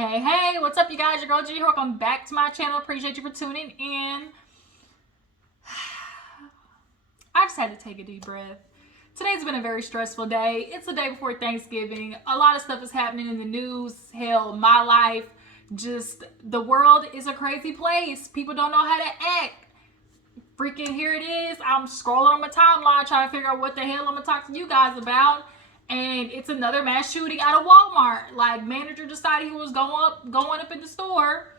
Hey, what's up, you guys? Your girl G here. Welcome back to my channel. Appreciate you for tuning in. I just had to take a deep breath. Today's been a very stressful day. It's the day before Thanksgiving. A lot of stuff is happening in the news. Hell, my life. Just, the world is a crazy place. People don't know how to act. Freaking here it is. I'm scrolling on my timeline trying to figure out what the hell I'm going to talk to you guys about. And it's another mass shooting at a Walmart. Like, manager decided he was going up in the store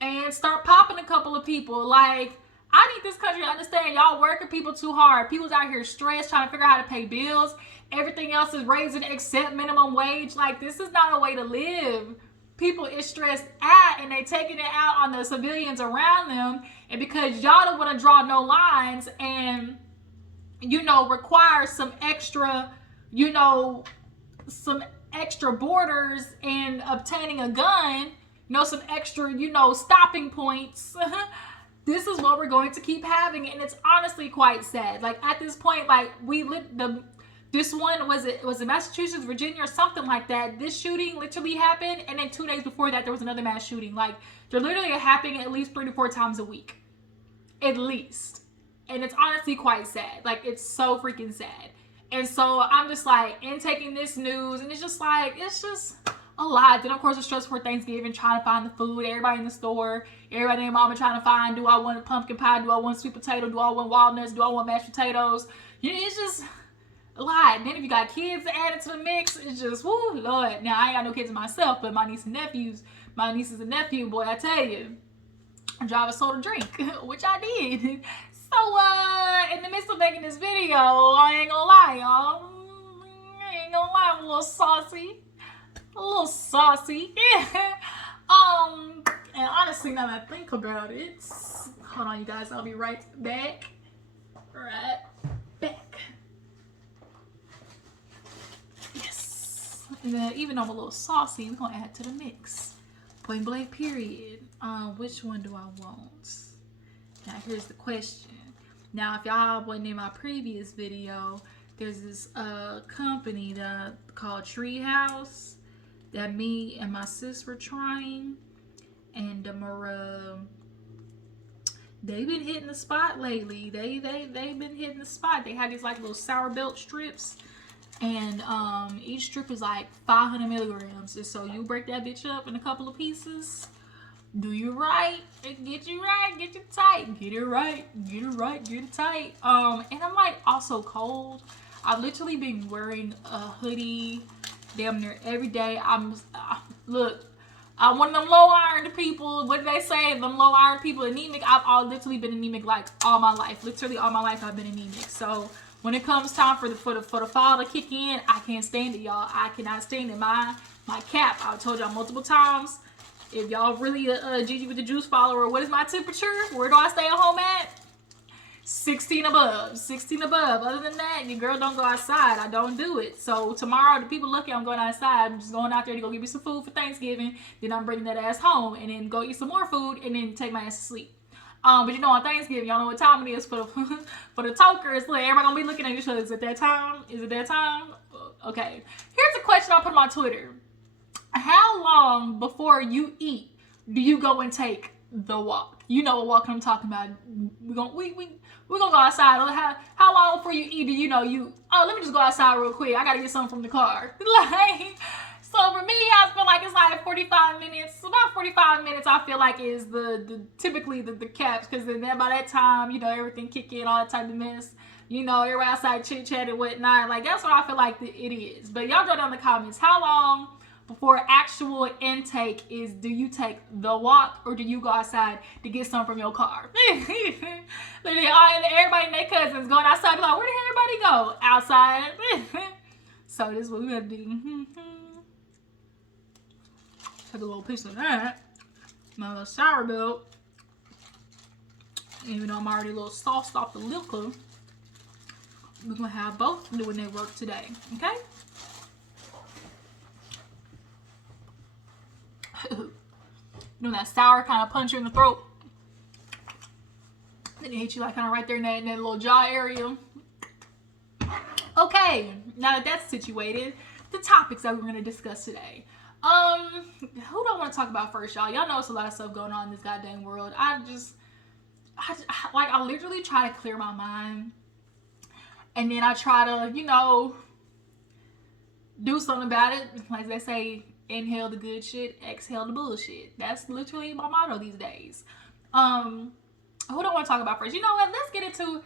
and start popping a couple of people. Like, I need this country to understand y'all working people too hard. People's out here stressed, trying to figure out how to pay bills. Everything else is raising except minimum wage. Like, this is not a way to live. People is stressed out and they taking it out on the civilians around them. And because y'all don't want to draw no lines and, require some extra, some extra borders in obtaining a gun, some extra, stopping points. This is what we're going to keep having, and it's honestly quite sad. Like, at this point, like, this one, was it Massachusetts, Virginia, or something like that? This shooting literally happened, and then 2 days before that, there was another mass shooting. Like, they're literally happening at least 3 to 4 times a week. At least. And it's honestly quite sad. Like, it's so freaking sad. And so I'm just like intaking this news, and it's just a lot. Then of course it's stress for Thanksgiving, trying to find the food. Everybody in the store, everybody and mama trying to find, do I want pumpkin pie? Do I want sweet potato? Do I want walnuts? Do I want mashed potatoes? It's just a lot. And then if you got kids added to the mix, it's just, whoo, Lord. Now I ain't got no kids myself, but my nieces and nephew, boy, I tell you, drive a soda drink, which I did. So, in the midst of making this video, I ain't gonna lie, y'all. I'm a little saucy. And honestly, now that I think about it, hold on, you guys, I'll be right back. Yes. And then, even though I'm a little saucy, we're gonna add to the mix. Point blank, period. Which one do I want? Now, here's the question. Now, if y'all wasn't in my previous video, there's this company called Treehouse that me and my sis were trying, and they've been hitting the spot lately. They've been hitting the spot. They have these like little sour belt strips, and each strip is like 500 milligrams. And so you break that bitch up in a couple of pieces. Do you right, get you right, get you tight, get it right, get it tight. And I'm like also cold. I've literally been wearing a hoodie damn near every day. Look, I'm one of them low iron people. What do they say? Them low iron people, anemic. I've literally been anemic like all my life. Literally all my life I've been anemic. So when it comes time for the fall to kick in, I can't stand it, y'all. I cannot stand it. My cap, I've told y'all multiple times. If y'all really a Gigi with the juice follower, what is my temperature? Where do I stay at home at? 16 above. 16 above. Other than that, your girl don't go outside. I don't do it. So tomorrow, the people lucky I'm going outside. I'm just going out there to go get me some food for Thanksgiving. Then I'm bringing that ass home and then go eat some more food and then take my ass to sleep. But on Thanksgiving, y'all know what time it is for the tokers. Like, everybody gonna be looking at each other. Is it that time? Is it that time? Okay. Here's a question I put on my Twitter. How long before you eat do you go and take the walk? You know what walk I'm talking about. We're gonna go outside. How long before you eat do let me just go outside real quick. I gotta get something from the car. Like, so for me, I feel like it's like 45 minutes. About 45 minutes I feel like is typically the caps, because then by that time, everything kick in, all that type of mess. Everybody outside chit chat and whatnot. Like, that's what I feel like it is. But y'all drop down in the comments, how long before actual intake is, do you take the walk or do you go outside to get some from your car? Literally, everybody and their cousins going outside, be like, where did everybody go? Outside. So this is what we have to do. Take a little piece of that. My little sourdough. Even though I'm already a little sauced off the liquor, we're going to have both doing their work today. Okay? That sour kind of punch you in the throat. Then it hit you like kind of right there in that little jaw area. Okay, now that that's situated, the topics that we're going to discuss today. Who do I want want to talk about first, y'all? Y'all know it's a lot of stuff going on in this goddamn world. I literally try to clear my mind. And then I try to, you know, do something about it. Like they say, inhale the good shit, exhale the bullshit. That's literally my motto these days. Who do I want to talk about first? You know what? Let's get into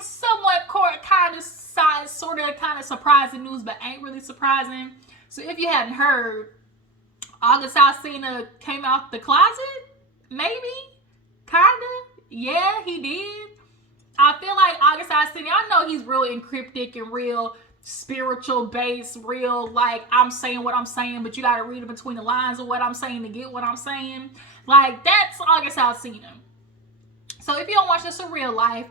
somewhat kind of surprising news, but ain't really surprising. So if you hadn't heard, August Alsina came out the closet? Maybe? Kinda? Yeah, he did. I feel like August Alsina, I know he's real encryptic and real spiritual based, real like I'm saying what I'm saying, but you gotta read it between the lines of what I'm saying to get what I'm saying. Like, that's August Alsina. So if you don't watch this in real life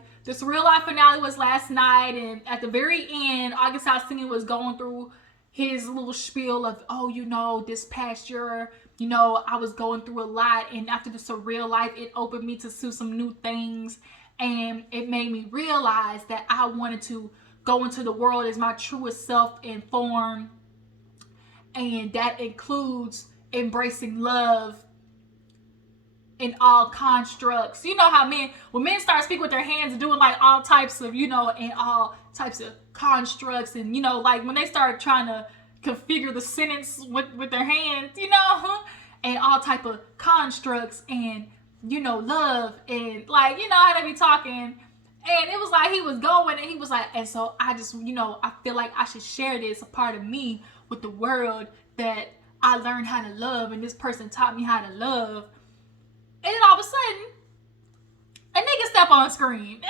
finale was last night, and at the very end, August Alsina was going through his little spiel of, oh, you know, this past year, you know, I was going through a lot, and after the surreal life, it opened me to some new things, and it made me realize that I wanted to go into the world as my truest self and form, and that includes embracing love in all constructs. You know how when men start speaking with their hands and doing like all types of, you know, and all types of constructs, and, you know, like when they start trying to configure the sentence with their hands, you know, and all type of constructs, and, you know, love, and like, you know how they be talking. And it was like he was going, and he was like, and so I just, you know, I feel like I should share this, a part of me, with the world, that I learned how to love, and this person taught me how to love. And then all of a sudden, a nigga step on screen.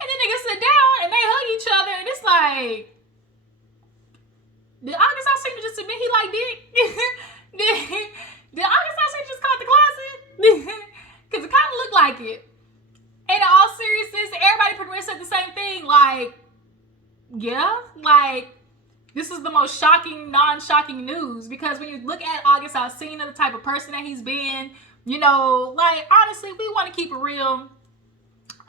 And the niggas sit down and they hug each other, and it's like, did August Alsina just admit he like dick? did August Alsina just come out the closet? Because it kind of looked like it. And in all seriousness, everybody pretty much said the same thing. Like, yeah, like, this is the most shocking, non-shocking news. Because when you look at August Alsina, the type of person that he's been, you know, like, honestly, we want to keep it real.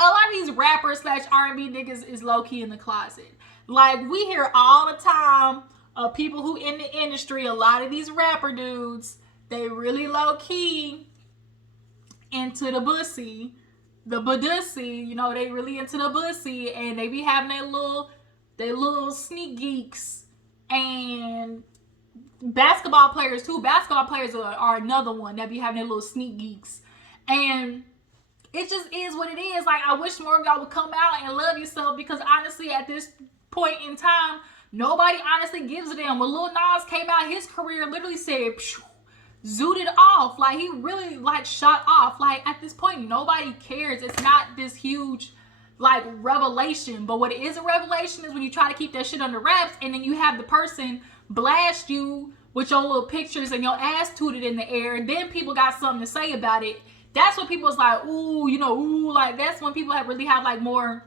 A lot of these rappers / R&B niggas is low-key in the closet. Like, we hear all the time of people who in the industry, a lot of these rapper dudes, they really low-key into the bussy. The badussy, you know, they really into the bussy, and they be having their little sneak geeks. And basketball players too. Basketball players are another one that be having their little sneak geeks. And it just is what it is. Like, I wish more of y'all would come out and love yourself, because honestly, at this point in time, nobody honestly gives a damn. When Lil Nas came out, his career literally said, zooted off. Like, he really like shot off. Like, at this point, nobody cares. It's not this huge like revelation. But what is a revelation is when you try to keep that shit under wraps, and then you have the person blast you with your little pictures and your ass tooted in the air, and then people got something to say about it. That's when people's like, ooh, you know, ooh, like, that's when people really have like more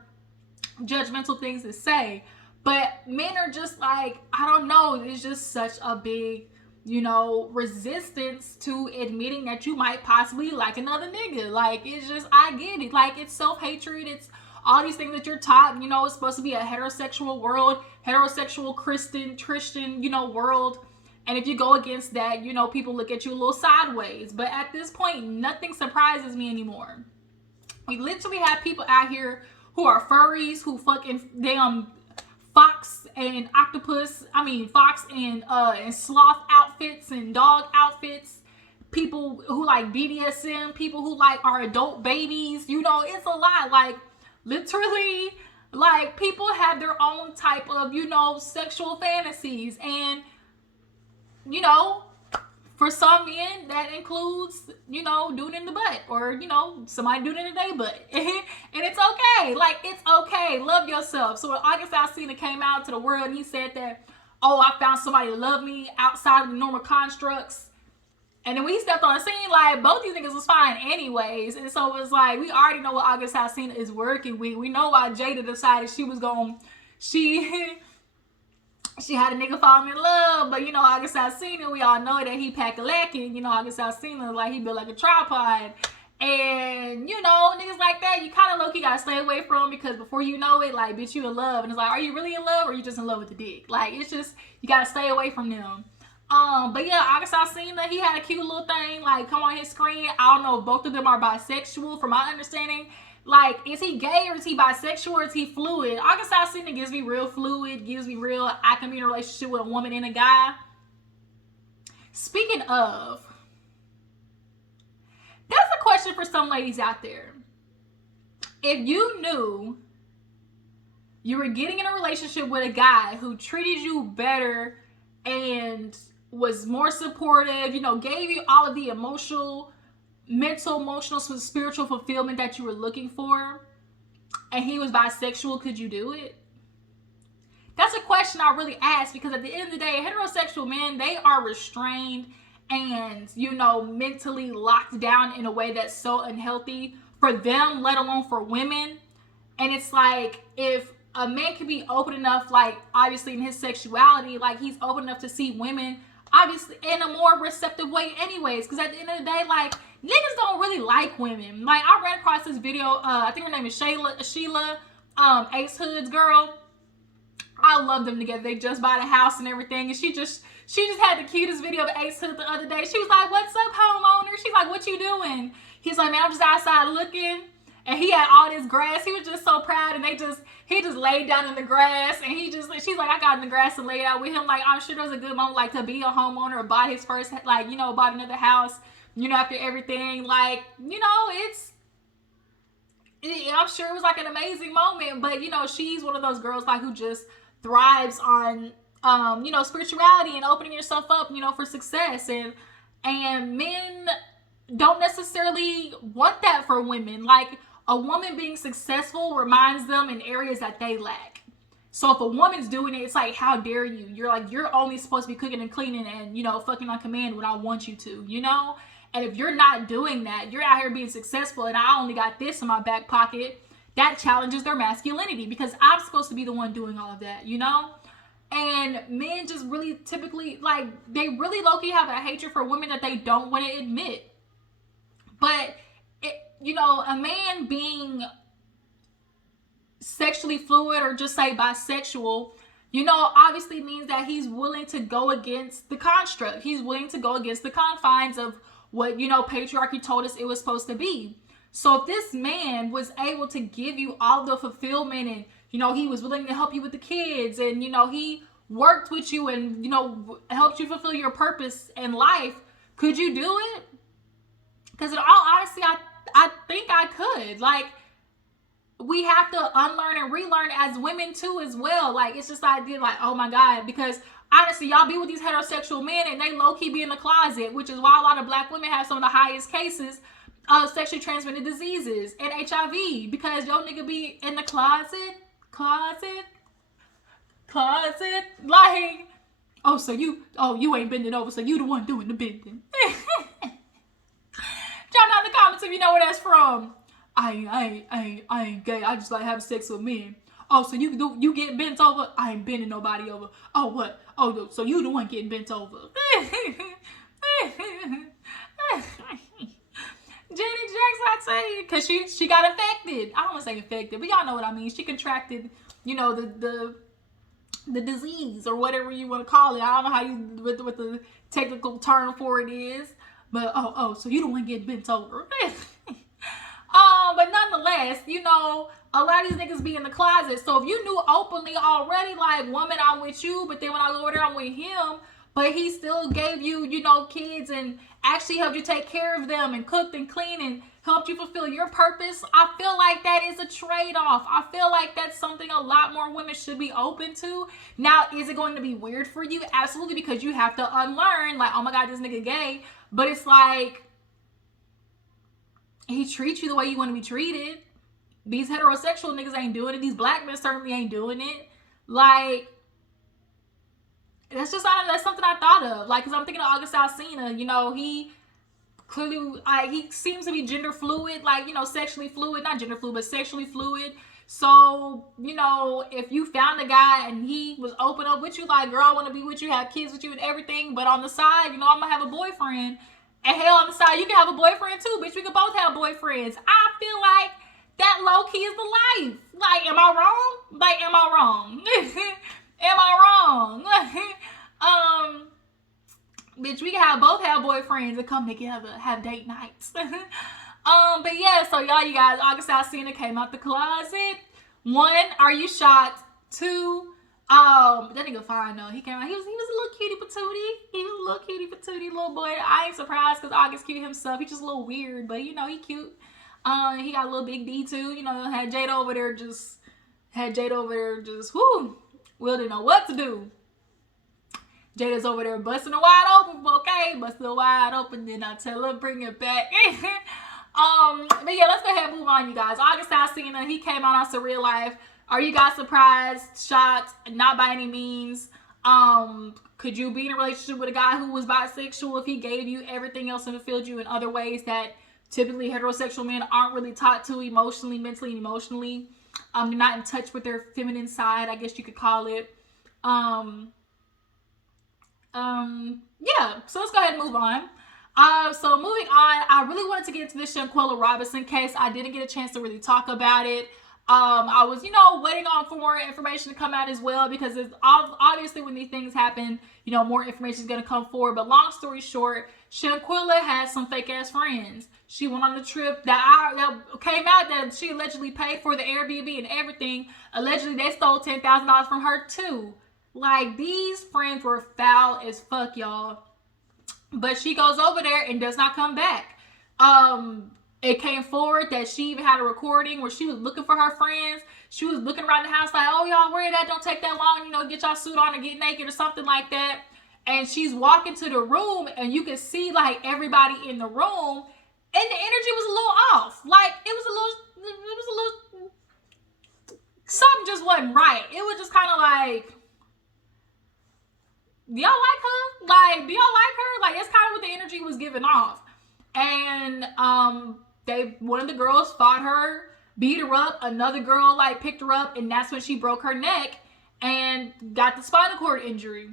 judgmental things to say. But men are just like, I don't know, it's just such a big, you know, resistance to admitting that you might possibly like another nigga. Like, it's just, I get it. Like, it's self-hatred. It's all these things that you're taught. You know, it's supposed to be a heterosexual world, heterosexual Christian, you know, world. And if you go against that, you know, people look at you a little sideways. But at this point, nothing surprises me anymore. We literally have people out here who are furries, who fucking damn fox and sloth outfits and dog outfits. People who like BDSM, people who like are adult babies. You know, it's a lot. Like, literally, like, people have their own type of, you know, sexual fantasies. And, you know, for some men, that includes, you know, doing it in the butt, or, you know, somebody doing it in their butt. And it's okay. Like, it's okay. Love yourself. So when August Alsina came out to the world and he said that, oh, I found somebody to love me outside of the normal constructs. And then when he stepped on the scene, like, both these niggas was fine anyways. And so it was like, we already know what August Alsina is working with. We know why Jada decided she had a nigga falling in love. But, you know, August Alsina, we all know that he pack a lacking. You know, August Alsina, like, he built like a tripod. And, you know, niggas like that, you kind of low-key gotta stay away from, because before you know it, like, bitch, you in love. And it's like, are you really in love, or are you just in love with the dick? Like, it's just, you gotta stay away from them. But yeah, August Alsina, he had a cute little thing like come on his screen. I don't know if both of them are bisexual. From my understanding, like, is he gay or is he bisexual or is he fluid? August Alsina gives me real fluid, gives me real I can be in a relationship with a woman and a guy. Speaking of, that's a question for some ladies out there. If you knew you were getting in a relationship with a guy who treated you better and was more supportive, gave you all of the mental, emotional, spiritual fulfillment that you were looking for, and he was bisexual, could you do it? That's a question I really ask, because at the end of the day, heterosexual men, they are restrained and, mentally locked down in a way that's so unhealthy for them, let alone for women. And it's like, if a man can be open enough, like, obviously in his sexuality, like, he's open enough to see women, obviously, in a more receptive way anyways. Because at the end of the day, like, niggas don't really like women. Like, I ran across this video, I think her name is Sheila, Ace Hood's girl. I love them together. They just bought a house and everything. And she just had the cutest video of Ace Hood the other day. She was like, "What's up, homeowner?" She's like, "What you doing?" He's like, "Man, I'm just outside looking." And he had all this grass. He was just so proud. And he just laid down in the grass. And she's like, "I got in the grass and laid out with him." Like, I'm sure there was a good moment, like, to be a homeowner or bought his first, like, bought another house, after everything. Like, I'm sure it was like an amazing moment. But, she's one of those girls, like, who just thrives on, spirituality and opening yourself up, for success. And men don't necessarily want that for women. Like, a woman being successful reminds them in areas that they lack. So if a woman's doing it, it's like, how dare you? You're only supposed to be cooking and cleaning and, fucking on command when I want you to, And if you're not doing that, you're out here being successful and I only got this in my back pocket, that challenges their masculinity, because I'm supposed to be the one doing all of that, And men just really typically, like, they really low-key have a hatred for women that they don't want to admit. But, a man being sexually fluid or just say bisexual, obviously means that he's willing to go against the construct. He's willing to go against the confines of what, patriarchy told us it was supposed to be. So if this man was able to give you all the fulfillment and, he was willing to help you with the kids and, he worked with you and, helped you fulfill your purpose in life, could you do it? Because in all honesty, I think I could. Like, we have to unlearn and relearn as women too as well. Like, it's just the idea, like, oh my God, because honestly, y'all be with these heterosexual men and they low-key be in the closet, which is why a lot of black women have some of the highest cases of sexually transmitted diseases and HIV, because your nigga be in the closet, like, you ain't bending over, so you the one doing the bending. Drop down in the comments if you know where that's from. I ain't gay. I just like having sex with men. Oh, so you get bent over? I ain't bending nobody over. Oh, what? Oh, so you the one getting bent over. Janet Jackson, I tell you, because she got infected. I don't want to say infected, but y'all know what I mean. She contracted, the disease or whatever you want to call it. I don't know how what the technical term for it is, but so you the one getting bent over. But nonetheless, a lot of these niggas be in the closet. So if you knew openly already, like, woman, I'm with you, but then when I go over there, I'm with him, but he still gave you, kids and actually helped you take care of them and cooked and cleaned and helped you fulfill your purpose, I feel like that is a trade-off. I feel like that's something a lot more women should be open to. Now, is it going to be weird for you? Absolutely, because you have to unlearn, like, oh my God, this nigga gay. But it's like, he treats you the way you want to be treated. These heterosexual niggas ain't doing it. These black men certainly ain't doing it. Like, that's something I thought of. Like, because I'm thinking of August Alsina. He clearly, he seems to be gender fluid, like, sexually fluid. Not gender fluid, but sexually fluid. So, if you found a guy and he was open up with you, like, girl, I want to be with you, have kids with you and everything, but on the side, I'm going to have a boyfriend. And hell, on the side, you can have a boyfriend too, bitch. We can both have boyfriends. I feel like that low-key is the life. Like, am I wrong? Like, am I wrong? Am I wrong? Bitch, we can have boyfriends and come together, have date nights. But yeah, so y'all, you guys, August Alsina came out the closet. 1, are you shocked? 2, that nigga fine though. He came out. He was a little cutie patootie. He was a little cutie patootie little boy. I ain't surprised because August cute himself. He's just a little weird, but you know he cute. He got a little big D too. You know, had Jada over there just whoo. Will didn't know what to do. Jada's over there busting it wide open, okay? Busting it wide open, then I tell her bring it back. But yeah, let's go ahead and move on, you guys. August Alsina, he came out on Surreal Life. Are you guys surprised? Shocked? Not by any means. Could you be in a relationship with a guy who was bisexual if he gave you everything else and fulfilled you in other ways that typically heterosexual men aren't really taught to emotionally, mentally, and emotionally? They're not in touch with their feminine side, I guess you could call it. Yeah, so let's go ahead and move on. So moving on, I really wanted to get into this Shanquella Robinson case. I didn't get a chance to really talk about it. I was, waiting on for more information to come out as well, because it's obviously when these things happen, more information is going to come forward. But long story short, Shanquella had some fake ass friends. She went on the trip that came out that she allegedly paid for the Airbnb and everything. Allegedly, they stole $10,000 from her too. Like, these friends were foul as fuck, y'all. But she goes over there and does not come back. It came forward that she even had a recording where she was looking for her friends. She was looking around the house like, oh, y'all, where that? Don't take that long. Get y'all suit on and get naked or something like that. And she's walking to the room, and you can see, like, everybody in the room. And the energy was a little off. Like, it was a little, something just wasn't right. It was just kind of like, do y'all like her? Like, do y'all like her? Like, it's kind of what the energy was giving off. And one of the girls fought her, beat her up. Another girl picked her up, and that's when she broke her neck and got the spinal cord injury.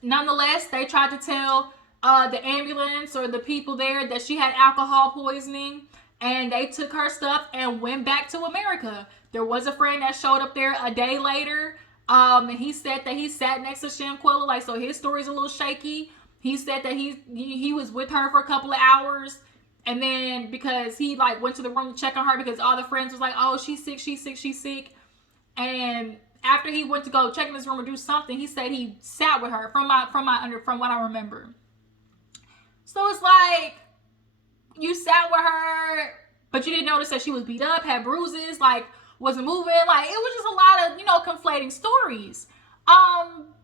Nonetheless, they tried to tell the ambulance or the people there that she had alcohol poisoning, and they took her stuff and went back to America. There was a friend that showed up there a day later. And he said that he sat next to Shanquella, so his story's a little shaky. He said that he was with her for a couple of hours, and then because he went to the room to check on her because all the friends was like, oh, she's sick. And after he went to go check in his room or do something, he said he sat with her from what I remember. So it's like, you sat with her, but you didn't notice that she was beat up, had bruises, wasn't moving. It was just a lot of, conflating stories.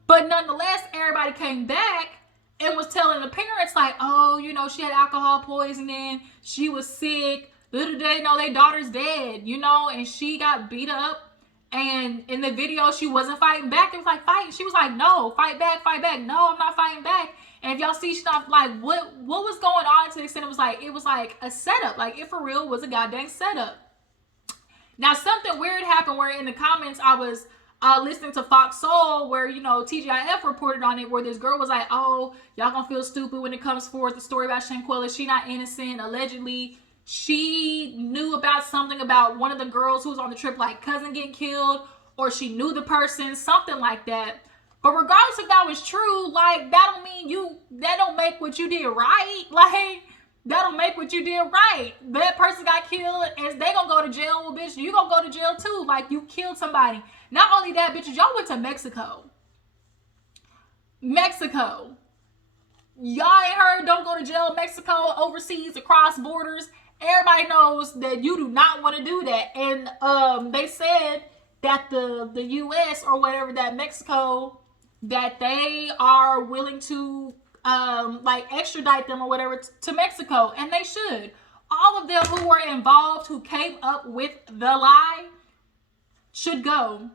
But nonetheless, everybody came back and was telling the parents, oh, she had alcohol poisoning, she was sick, little did they know their daughter's dead, and she got beat up. And in the video, she wasn't fighting back. It was like, fight. She was like, no, fight back. No, I'm not fighting back. And if y'all see stuff what was going on, to the extent it was like a setup. It for real was a goddamn setup. Now, something weird happened where in the comments I was listening to Fox Soul where, TGIF reported on it, where this girl was like, oh, y'all gonna feel stupid when it comes forth the story about Shanquella. She not innocent. Allegedly, she knew about something about one of the girls who was on the trip, cousin getting killed, or she knew the person, something like that. But regardless if that was true, that don't mean that don't make what you did right. That don't make what you did right. That person got killed, and they gonna go to jail. Well, bitch, you gonna go to jail too. You killed somebody. Not only that, bitches, y'all went to Mexico. Y'all ain't heard, don't go to jail. Mexico, overseas, across borders. Everybody knows that you do not want to do that. And they said that the U.S. or whatever, that Mexico, that they are willing to extradite them or whatever to Mexico, and they should. All of them who were involved, who came up with the lie, should go.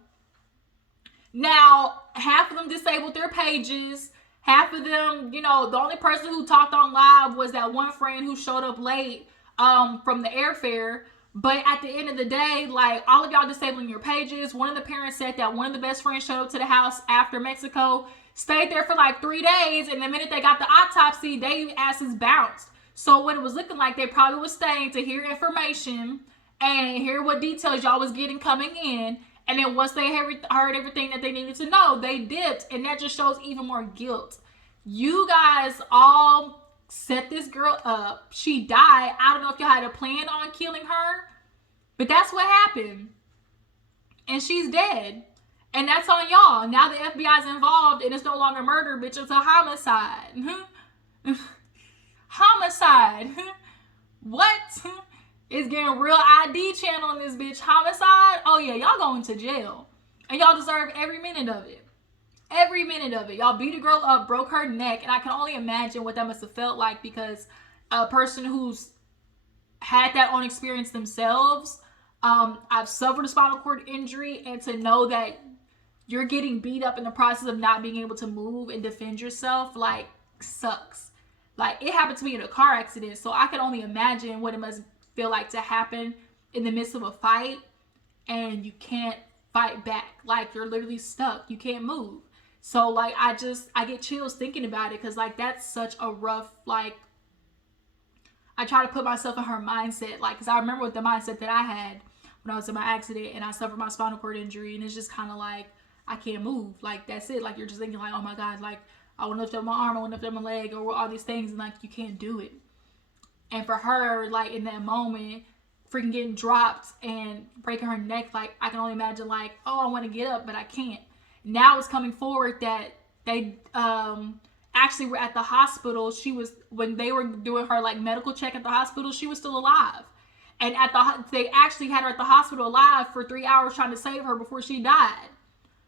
Now, half of them disabled their pages. Half of them, the only person who talked on live was that one friend who showed up late from the airfare. But at the end of the day, all of y'all disabling your pages. One of the parents said that one of the best friends showed up to the house after Mexico, stayed there for 3 days, and the minute they got the autopsy, they asses bounced. So what it was looking like, they probably was staying to hear information and hear what details y'all was getting coming in. And then once they heard everything that they needed to know, they dipped. And that just shows even more guilt. You guys all set this girl up. She died. I don't know if y'all had a plan on killing her, but that's what happened. And she's dead. And that's on y'all. Now the FBI's involved and it's no longer murder, bitch. It's a homicide. Homicide. What? It's getting real ID channel in this bitch. Homicide? Oh yeah, y'all going to jail. And y'all deserve every minute of it. Every minute of it. Y'all beat a girl up, broke her neck, and I can only imagine what that must have felt like, because a person who's had that own experience themselves, I've suffered a spinal cord injury, and to know that you're getting beat up in the process of not being able to move and defend yourself, like, sucks. Like, it happened to me in a car accident, so I can only imagine what it must feel like to happen in the midst of a fight, and you can't fight back. Like, you're literally stuck. You can't move. So, like, I get chills thinking about it, because, like, that's such a rough, like, I try to put myself in her mindset, like, because I remember what the mindset that I had when I was in my accident, and I suffered my spinal cord injury, and it's just kind of like, I can't move. Like, that's it. Like, you're just thinking, like, oh my God, like, I want to lift up my arm, I want to lift up my leg, or all these things, and, like, you can't do it. And for her, like, in that moment, freaking getting dropped and breaking her neck, like, I can only imagine, like, oh, I want to get up, but I can't. Now it's coming forward that they actually were at the hospital. She was, when they were doing her, like, medical check at the hospital, she was still alive. And they actually had her at the hospital alive for 3 hours trying to save her before she died.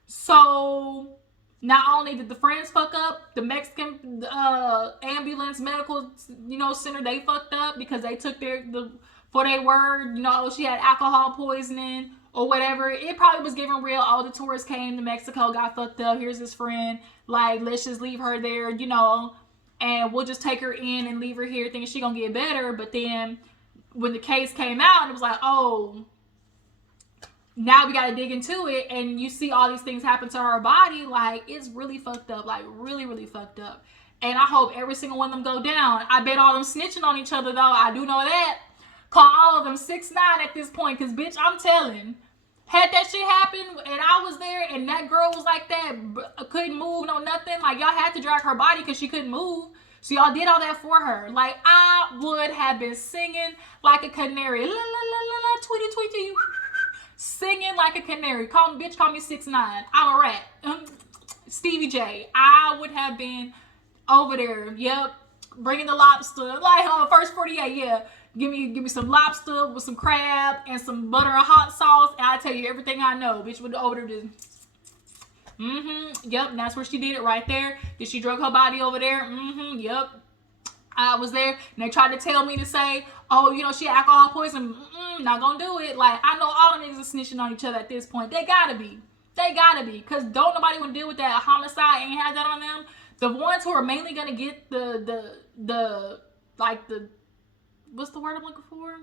So not only did the friends fuck up, the Mexican ambulance medical, center, they fucked up because they took for their word, she had alcohol poisoning or whatever. It probably was given real. All the tourists came to Mexico, got fucked up. Here's this friend. Like, let's just leave her there, and we'll just take her in and leave her here thinking she gonna get better. But then when the case came out, it was like, oh, now we got to dig into it, and you see all these things happen to her body. Like, it's really fucked up, like, really, really fucked up. And I hope every single one of them go down. I bet all them snitching on each other, though. I do know that. Call all of them 6ix9ine at this point, because, bitch, I'm telling, had that shit happen, and I was there, and that girl was like that, couldn't move, no nothing, like, y'all had to drag her body because she couldn't move. So y'all did all that for her. Like, I would have been singing like a canary. La, la, la, la, la, tweety, tweety. Singing like a canary. Call me 6ix9ine. I'm a rat. Stevie J. I would have been over there. Yep. Bringing the lobster. Like, first 48, yeah. Give me some lobster with some crab and some butter and hot sauce, and I tell you everything I know. Bitch would over there just... Yep, and that's where she did it right there. Did she drug her body over there? Yep. I was there, and they tried to tell me to say, oh, she had alcohol poisoning. Not gonna do it. Like, I know all the niggas are snitching on each other at this point. They gotta be. Because don't nobody want to deal with that homicide, ain't had that on them. The ones who are mainly gonna get the what's the word I'm looking for?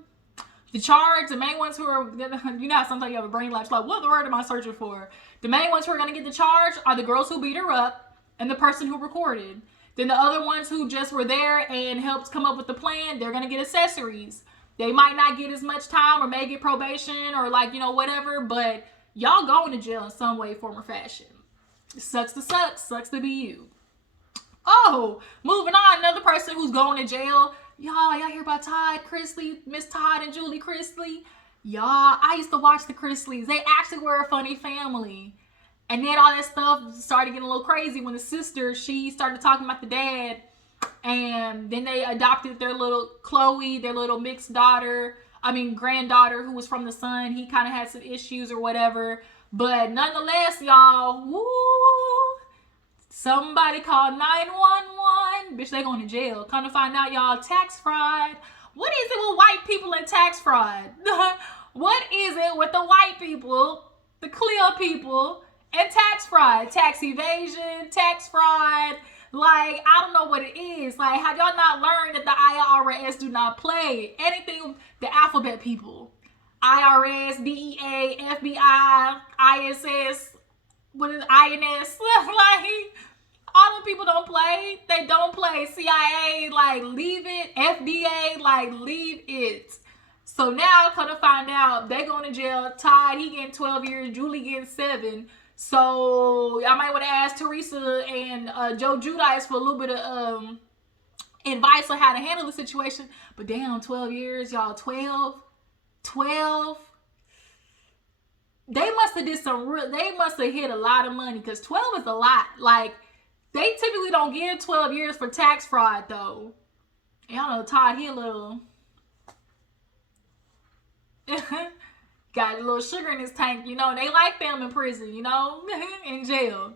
The charge, the main ones who are gonna, how sometimes you have a brain lapse, like, what word am I searching for? The main ones who are gonna get the charge are the girls who beat her up and the person who recorded. Then the other ones who just were there and helped come up with the plan, they're gonna get accessories. They might not get as much time or may get probation or, like, whatever, but y'all going to jail in some way, form, or fashion. Sucks to be you. Oh, moving on, another person who's going to jail. Y'all hear about Todd, Chrisley, Miss Todd and Julie Chrisley? Y'all, I used to watch the Chrisleys. They actually were a funny family. And then all that stuff started getting a little crazy when the sister, she started talking about the dad. And then they adopted their little Chloe, their little mixed granddaughter, who was from the son. He kind of had some issues or whatever. But nonetheless, y'all, woo, somebody called 911. Bitch, they going to jail. Come to find out, y'all, tax fraud. What is it with white people and tax fraud? What is it with the white people, the clear people, and tax fraud? Tax evasion, tax fraud. Like, I don't know what it is. Like, have y'all not learned that the IRS do not play anything? The alphabet people. IRS, DEA, FBI, ISS, what is it, INS? Like, all the people don't play. They don't play. CIA, like, leave it. FDA, like, leave it. So now, come to find out, they going to jail. Todd, he getting 12 years. Julie getting 7. So I might want to ask Teresa and Joe Judice for a little bit of advice on how to handle the situation. But damn, 12 years, y'all, 12. They must have did some real, they must have hit a lot of money, because 12 is a lot. Like, they typically don't give 12 years for tax fraud, though. Y'all know Todd, he a little got a little sugar in his tank, you know. They like them in prison, you know, in jail.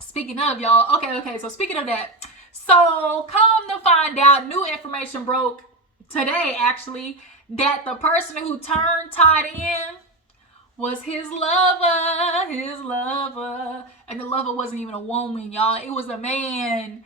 Speaking of, y'all, okay, so speaking of that, so come to find out, new information broke today, actually, that the person who turned Todd in was his lover, and the lover wasn't even a woman, y'all. It was a man.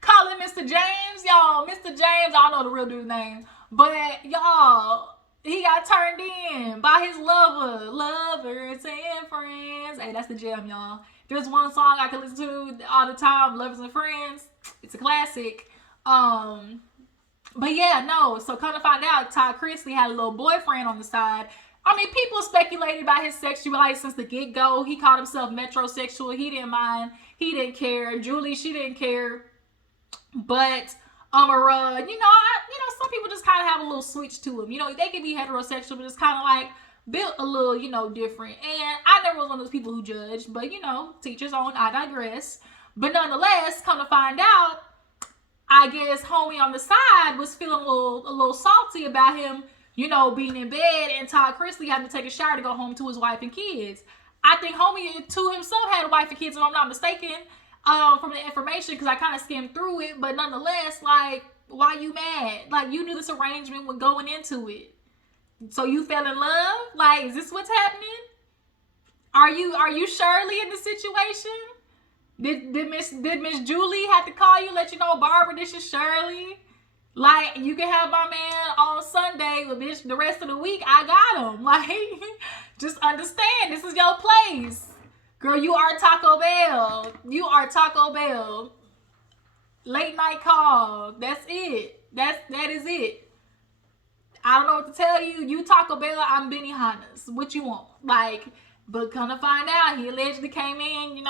Call him Mr. James, y'all. Mr. James, I don't know the real dude's name, but y'all, he got turned in by his lover. Lovers and friends. Hey, that's the jam, y'all. There's one song I can listen to all the time, Lovers and Friends. It's a classic. But yeah, no. So come to find out, Todd Chrisley had a little boyfriend on the side. I mean, people speculated about his sexuality since the get-go. He called himself metrosexual. He didn't mind. He didn't care. Julie, she didn't care. But some people just kind of have a little switch to them. You know, they can be heterosexual, but it's kind of like built a little, different. And I never was one of those people who judged, but teachers own, I digress. But nonetheless, come to find out, I guess homie on the side was feeling a little salty about him, being in bed, and Todd Chrisley having to take a shower to go home to his wife and kids. I think homie too himself had a wife and kids, if I'm not mistaken. From the information, because I kind of skimmed through it, but nonetheless, like, why you mad? Like, you knew this arrangement when going into it, so you fell in love. Like, is this what's happening? Are you Shirley in the situation? Did Miss Julie have to call you, let you know, Barbara, this is Shirley? Like, you can have my man on Sunday, but bitch, the rest of the week I got him. Like, just understand, this is your place. Girl, you are Taco Bell. You are Taco Bell. Late night call. That's it. That is it. I don't know what to tell you. You Taco Bell, I'm Benihana's. What you want? Like, but come to find out, he allegedly came in,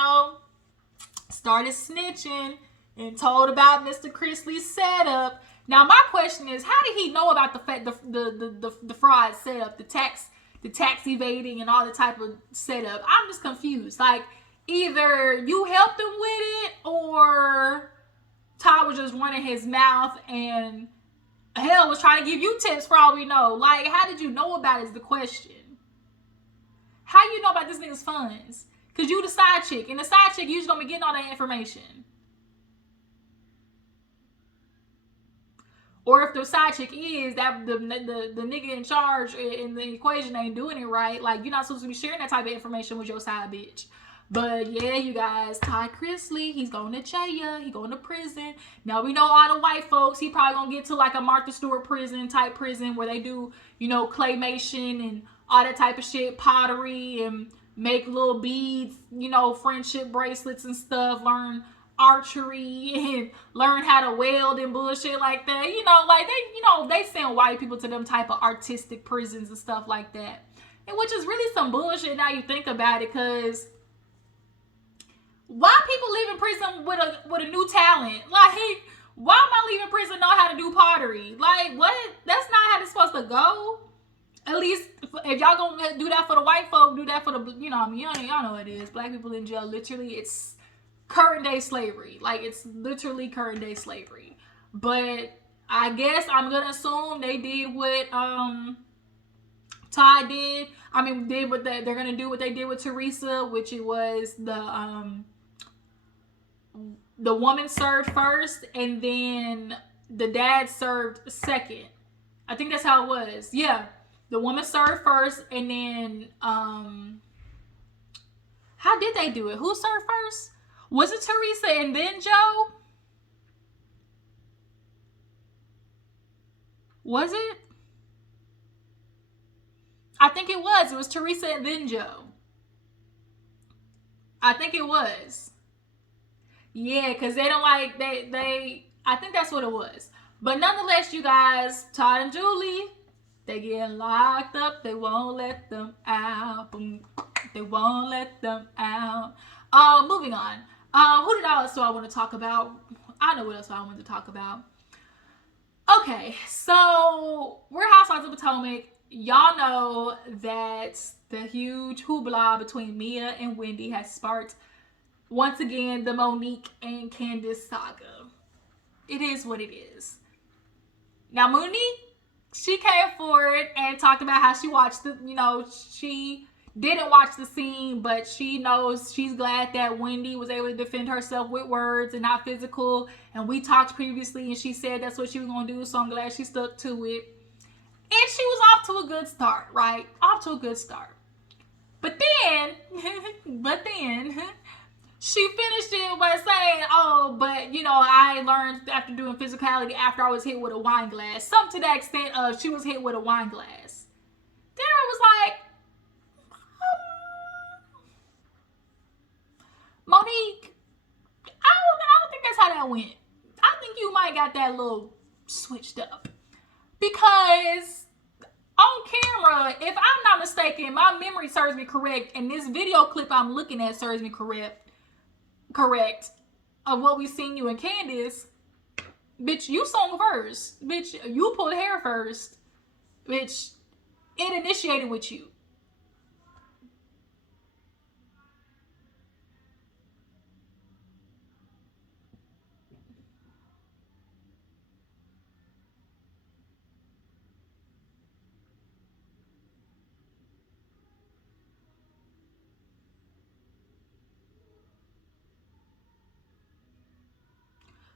started snitching and told about Mr. Chrisley's setup. Now, my question is, how did he know about the fact the fraud setup, the tax evading and all the type of setup? I'm just confused. Like, either you helped him with it, or Todd was just running his mouth and hell was trying to give you tips for all we know. Like, how did you know about it is the question. How you know about this nigga's funds? Because you the side chick, and the side chick usually gonna be getting all that information. Or if the side chick is that the nigga in charge in the equation ain't doing it right, like, you're not supposed to be sharing that type of information with your side bitch. But yeah, you guys, Todd Chrisley, he's going to jail. He going to prison. Now, we know all the white folks, he probably gonna get to like a Martha Stewart type prison where they do, claymation and all that type of shit, pottery, and make little beads, friendship bracelets and stuff, learn archery and learn how to weld and bullshit like that. They send white people to them type of artistic prisons and stuff like that. And which is really some bullshit now you think about it, because why people leaving prison with a new talent? Like, why am I leaving prison know how to do pottery? Like, what? That's not how it's supposed to go. At least if y'all gonna do that for the white folk, do that for the, y'all know what it is. Black people in jail, literally, it's current day slavery. Like, it's literally current day slavery. But I guess I'm gonna assume they did what Todd did. I mean, they're gonna do what they did with Teresa, which it was the woman served first, and then the dad served second. I think that's how it was. Yeah, the woman served first, and then how did they do it? Who served first? Was it Teresa and then Joe? Was it? I think it was. It was Teresa and then Joe. I think it was. Yeah, because they don't like, they I think that's what it was. But nonetheless, you guys, Todd and Julie, They getting locked up, they won't let them out. They won't let them out. Moving on. Who else do I want to talk about? I know what else I wanted to talk about. Okay, so we're Housewives of Potomac. Y'all know that the huge hoopla between Mia and Wendy has sparked, once again, the Monique and Candace saga. It is what it is. Now, Monique, she came forward and talked about how she watched she didn't watch the scene, but she knows she's glad that Wendy was able to defend herself with words and not physical. And we talked previously, and she said that's what she was going to do, so I'm glad she stuck to it. And she was off to a good start, right? Off to a good start. But then, she finished it by saying, oh, but, I learned after doing physicality after I was hit with a wine glass. Something to that extent of she was hit with a wine glass. Darren was like, Monique, I don't think that's how that went. I think you might got that little switched up. Because on camera, if I'm not mistaken, my memory serves me correct, and this video clip I'm looking at serves me correct of what we seen you and Candace, bitch, you sung first. Bitch, you pulled hair first. Bitch, it initiated with you.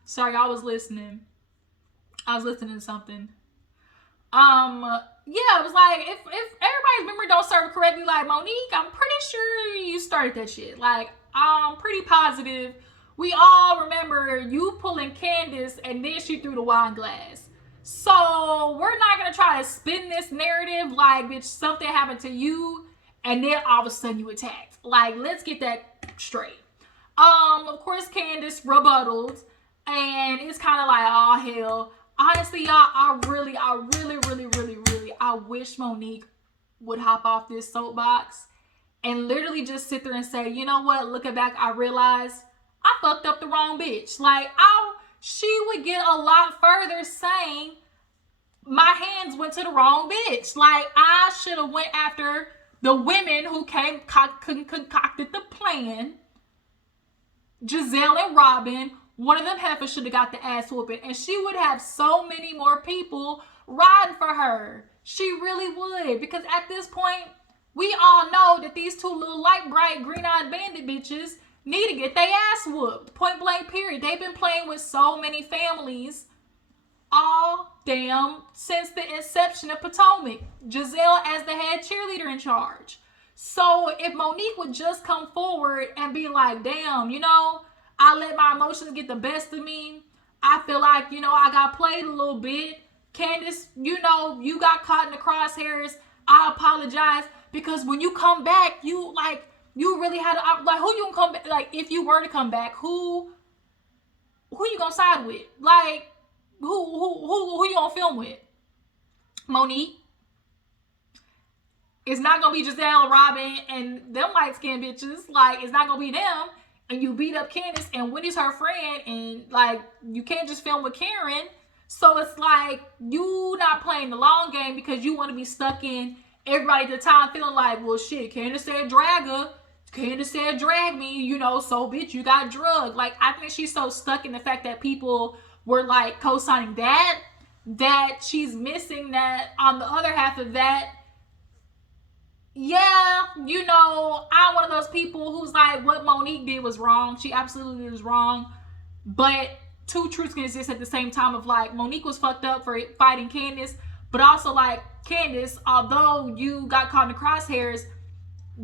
Sorry, I was listening. I was listening to something. Yeah, it was like, if everybody's memory don't serve correctly, like, Monique, I'm pretty sure you started that shit. Like, I'm pretty positive we all remember you pulling Candace and then she threw the wine glass. So we're not gonna try to spin this narrative like, bitch, something happened to you and then all of a sudden you attacked. Like, let's get that straight. Of course, Candace rebutted, and it's kind of like, oh hell. Honestly, y'all, I really wish Monique would hop off this soapbox and literally just sit there and say, you know what? Looking back, I realized I fucked up the wrong bitch. Like, she would get a lot further saying my hands went to the wrong bitch. Like, I should have went after the women who concocted the plan. Giselle and Robin, one of them heifers should have got the ass whooping, and she would have so many more people riding for her. She really would, because at this point, we all know that these two little light bright green-eyed bandit bitches need to get their ass whooped. Point blank period. They've been playing with so many families all damn since the inception of Potomac. Giselle as the head cheerleader in charge. So if Monique would just come forward and be like, damn, you know, I let my emotions get the best of me. I feel like, you know, I got played a little bit. Candace, you know, you got caught in the crosshairs. I apologize. Because when you come back, you really had to, like, who you gonna come back? Like, if you were to come back, who you gonna side with? Like, who you gonna film with? Monique? It's not gonna be Giselle, Robin, and them light-skinned bitches. Like, it's not gonna be them. And you beat up Candace, and Wendy's her friend, and, like, you can't just film with Karen. So it's like, you not playing the long game because you want to be stuck in everybody at the time feeling like, well, shit, Candace said drag her. Candace said drag me, you know, so, bitch, you got drugged. Like, I think she's so stuck in the fact that people were, like, co-signing that she's missing that on the other half of that. Yeah, you know, I'm one of those people who's like, what Monique did was wrong. She absolutely was wrong. But two truths can exist at the same time of, like, Monique was fucked up for fighting Candace, but also, like, Candace, although you got caught in the crosshairs,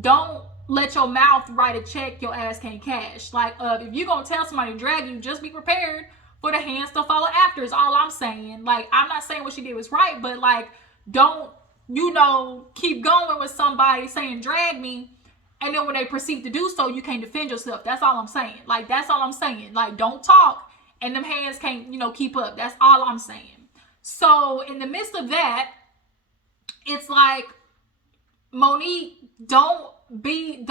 don't let your mouth write a check your ass can't cash. Like, if you're gonna tell somebody to drag you, just be prepared for the hands to follow after is all I'm saying. Like, I'm not saying what she did was right, but, like, don't, you know, keep going with somebody saying drag me, and then when they proceed to do so, you can't defend yourself. That's all I'm saying. Like, that's all I'm saying. Like, don't talk, and them hands can't, you know, keep up. That's all I'm saying. So, in the midst of that, it's like, Monique, don't be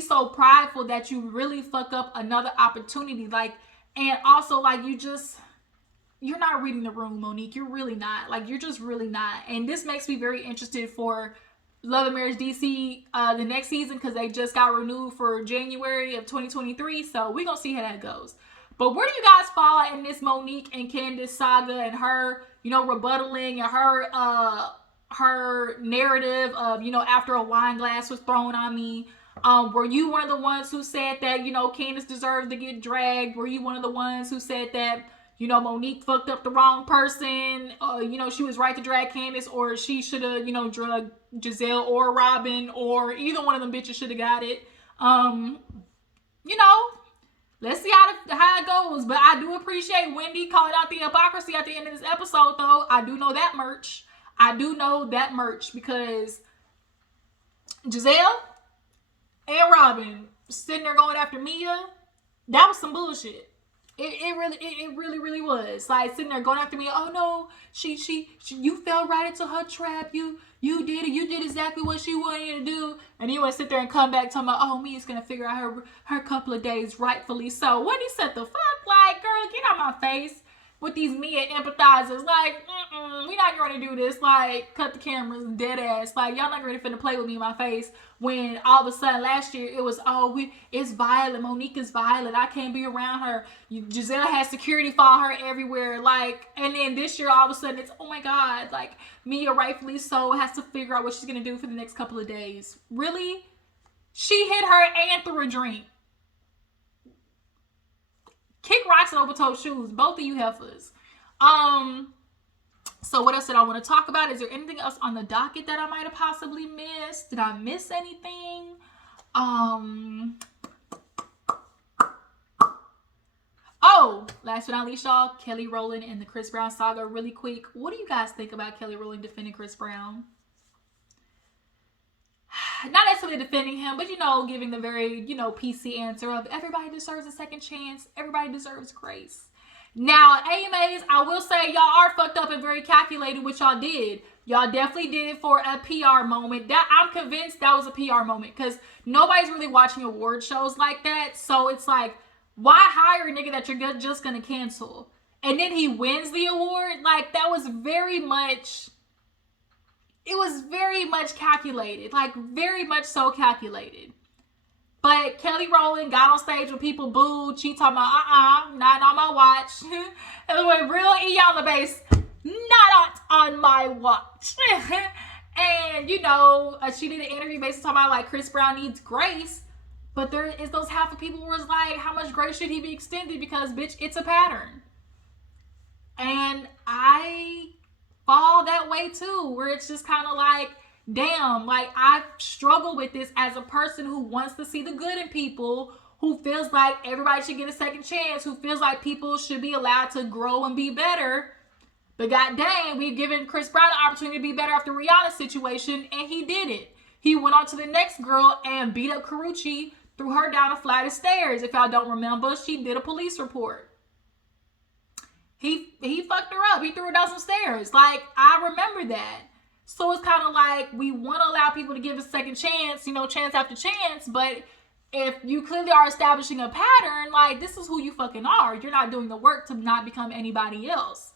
so prideful that you really fuck up another opportunity. Like, and also, like, you're not reading the room, Monique. You're really not. Like, you're just really not. And this makes me very interested for Love and Marriage DC the next season, because they just got renewed for January of 2023. So we're gonna see how that goes. But where do you guys fall in this Monique and Candace saga, and her, you know, rebuttaling, and her narrative of, you know, after a wine glass was thrown on me? Were you one of the ones who said that, you know, Candace deserved to get dragged? Were you one of the ones who said that, you know, Monique fucked up the wrong person? You know, she was right to drag Candace, or she should have, you know, drugged Giselle or Robin, or either one of them bitches should have got it. You know, let's see how it goes. But I do appreciate Wendy calling out the hypocrisy at the end of this episode, though. I do know that merch. Because Giselle and Robin sitting there going after Mia, that was some bullshit. It really was. Like, sitting there going after me. Oh no, she you fell right into her trap. You did it. You did exactly what she wanted you to do. And you want to sit there and come back talking about, oh, Mia's gonna figure out her couple of days, rightfully so. Wendy said, the fuck, like, girl, get out my face with these Mia empathizers. Like, we not going to do this. Like, cut the cameras, dead ass. Like, y'all not ready finna play with me in my face. When all of a sudden last year it was, it's violent. Monique is violent. I can't be around her. Giselle has security follow her everywhere. Like, and then this year all of a sudden it's, oh my God, like, Mia, rightfully so, has to figure out what she's gonna do for the next couple of days. Really? She hit her and threw a drink. Kick rocks and open-toed shoes. Both of you heifers. So what else did I want to talk about? Is there anything else on the docket that I might have possibly missed? Did I miss anything? Oh, last but not least, y'all, Kelly Rowland and the Chris Brown saga. Really quick, what do you guys think about Kelly Rowland defending Chris Brown? Not necessarily defending him, but, you know, giving the very, you know, PC answer of everybody deserves a second chance. Everybody deserves grace. Now, AMAs, I will say y'all are fucked up and very calculated what y'all did. Y'all definitely did it for a PR moment. That, I'm convinced that was a PR moment, because nobody's really watching award shows like that. So it's like, why hire a nigga that you're just gonna cancel? And then he wins the award? Like, that was very much... It was very much calculated, like very much so calculated. But Kelly Rowland got on stage when people booed. She talking about, not on my watch. And went real E on the bass, not on my watch. And, you know, she did an interview basically talking about, like, Chris Brown needs grace. But there is those half of people who was like, how much grace should he be extended? Because, bitch, it's a pattern. And I fall that way too, where it's just kind of like, damn, like, I struggle with this as a person who wants to see the good in people, who feels like everybody should get a second chance, who feels like people should be allowed to grow and be better. But god dang, we've given Chris Brown an opportunity to be better after Rihanna's situation, and he did it. He went on to the next girl and beat up Karrueche, threw her down a flight of stairs. If y'all don't remember, she did a police report. He fucked her up. He threw her down some stairs. Like, I remember that. So it's kind of like, we want to allow people to give a second chance, you know, chance after chance. But if you clearly are establishing a pattern, like, this is who you fucking are. You're not doing the work to not become anybody else.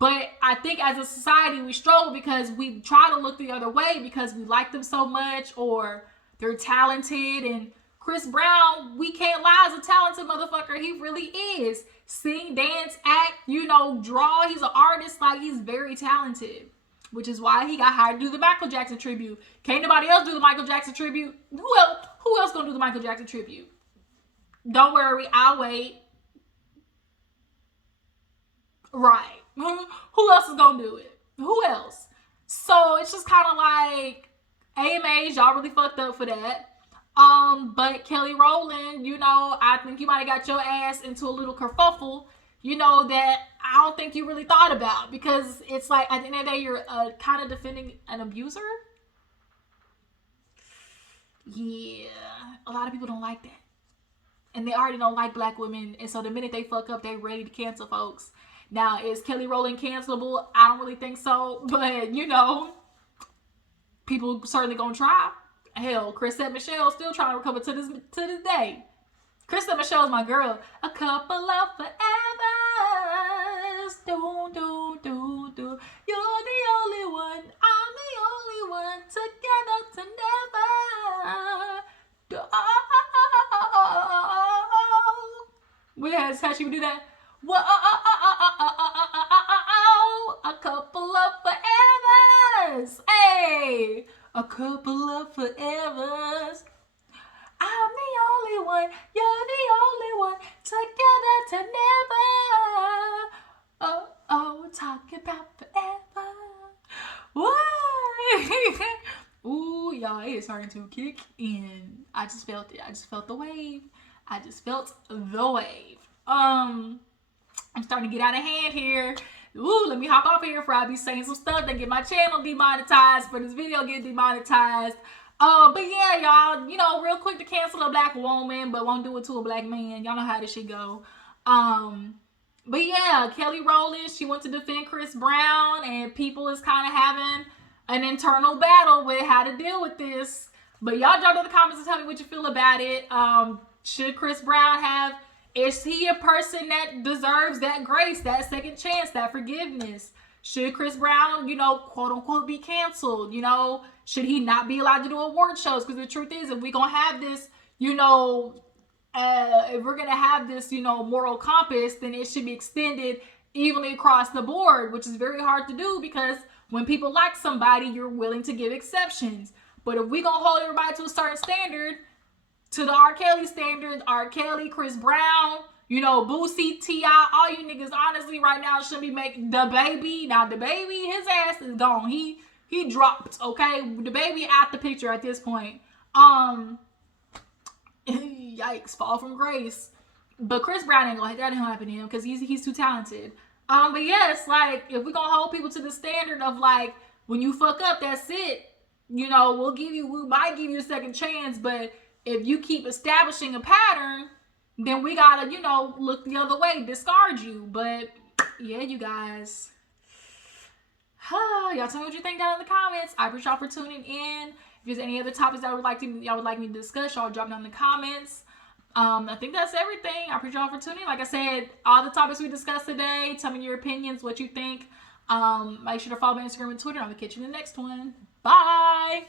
But I think as a society, we struggle because we try to look the other way because we like them so much, or they're talented. And Chris Brown, we can't lie, is a talented motherfucker. He really is. Sing, dance, act, you know, draw. He's an artist. Like, he's very talented, which is why he got hired to do the Michael Jackson tribute. Can't nobody else do the Michael Jackson tribute. Who else gonna do the Michael Jackson tribute? Don't worry, I'll wait. Right. Who else is gonna do it? Who else? So it's just kind of like, AMAs, y'all really fucked up for that. But Kelly Rowland, you know, I think you might have got your ass into a little kerfuffle, you know, that I don't think you really thought about, because it's like, at the end of the day, you're kind of defending an abuser. Yeah, a lot of people don't like that. And they already don't like black women, and so the minute they fuck up, they ready to cancel folks. Now, is Kelly Rowland cancelable? I don't really think so, but, you know, people certainly gonna try. Hell, Chris and Michelle still trying to recover to this day. Chris and Michelle's my girl. A couple of forevers. Do, do, do, do. You're the only one. I'm the only one. Together to never. Do. How should we do that? Whoa, a couple of forevers. Hey, a couple of forevers. I'm the only one, you're the only one, together to never. Oh, oh, talking about forever. What? Ooh, y'all, it is starting to kick in. I just felt it. I just felt the wave. I just felt the wave. I'm starting to get out of hand here. Ooh, let me hop off here before I be saying some stuff that get my channel demonetized, for this video get demonetized. But yeah, y'all, you know, real quick to cancel a black woman, but won't do it to a black man. Y'all know how this shit go. But yeah, Kelly Rowland, she went to defend Chris Brown, and people is kind of having an internal battle with how to deal with this. But y'all jump in the comments and tell me what you feel about it. Should Chris Brown have, is he a person that deserves that grace, that second chance, that forgiveness? Should Chris Brown, you know, quote unquote be canceled? You know, should he not be allowed to do award shows? Because the truth is, if we're going to have this, you know, if we're going to have this, you know, moral compass, then it should be extended evenly across the board, which is very hard to do because when people like somebody, you're willing to give exceptions. But if we're going to hold everybody to a certain standard, to the R. Kelly standards, R. Kelly, Chris Brown, you know, Boosie, T.I., all you niggas, honestly, right now should be making the baby. Now, the baby, his ass is gone. He dropped, okay? The baby out the picture at this point. Yikes, fall from grace. But Chris Brown ain't gonna, that ain't gonna happen to him because he's too talented. But yes, like, if we're gonna hold people to the standard of, like, when you fuck up, that's it. You know, we might give you a second chance, but if you keep establishing a pattern, then we gotta, you know, look the other way, discard you. But yeah, you guys, y'all tell me what you think down in the comments. I appreciate y'all for tuning in. If there's any other topics that y'all would like me to discuss, y'all drop down in the comments. I think that's everything. I appreciate y'all for tuning in. Like I said, all the topics we discussed today. Tell me your opinions, what you think. Make sure to follow me on Instagram and Twitter. I'm gonna catch you in the next one. Bye.